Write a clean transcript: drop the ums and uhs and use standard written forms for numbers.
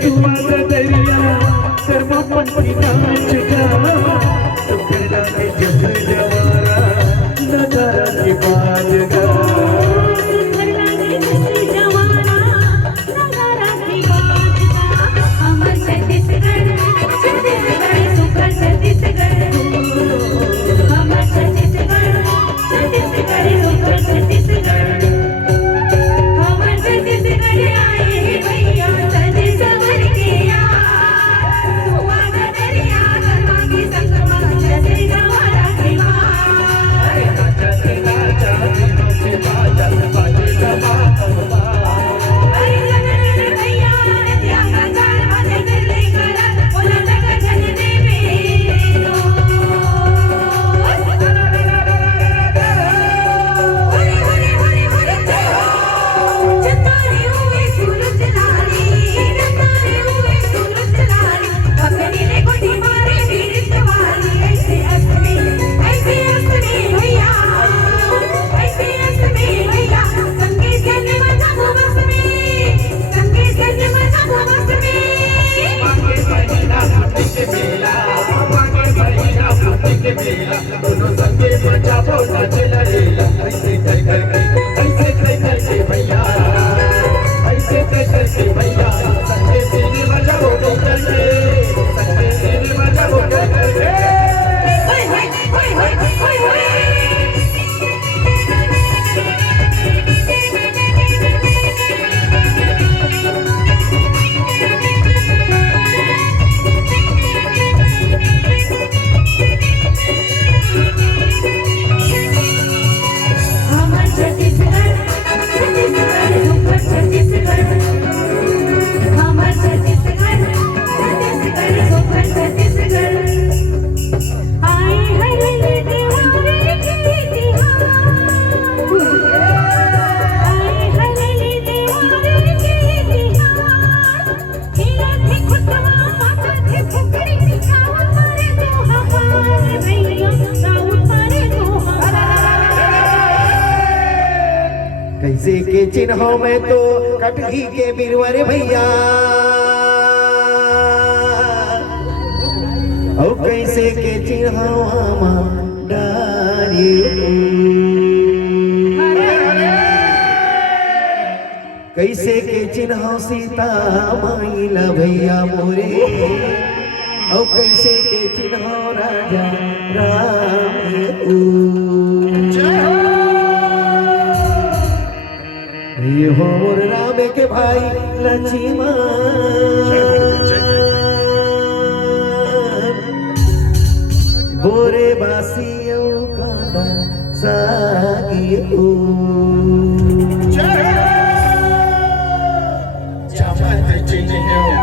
तू माझा दरिया कर्म पंथी नाचगा तुकड़ा के जग जवारा नजारा की बाजगा दोनों संगे मचा बोला चला लेला ऐसे करके भैया ऐसे करके भैया संगे सीने मजा बोल करके संगे सीने मजा बोल करके हाय हाय हाय हाय हाय हाय कैसे के चिन्हों में तो कटघी के बिरवर भैया और कैसे के चिन्हों डारी कैसे के चिन्हों सीता माइला भैया मोरे और कैसे के चिन्हों राजा राम ये हो मोर राम के भाई लक्ष्मण बोरे बासियों का सागियो जय जय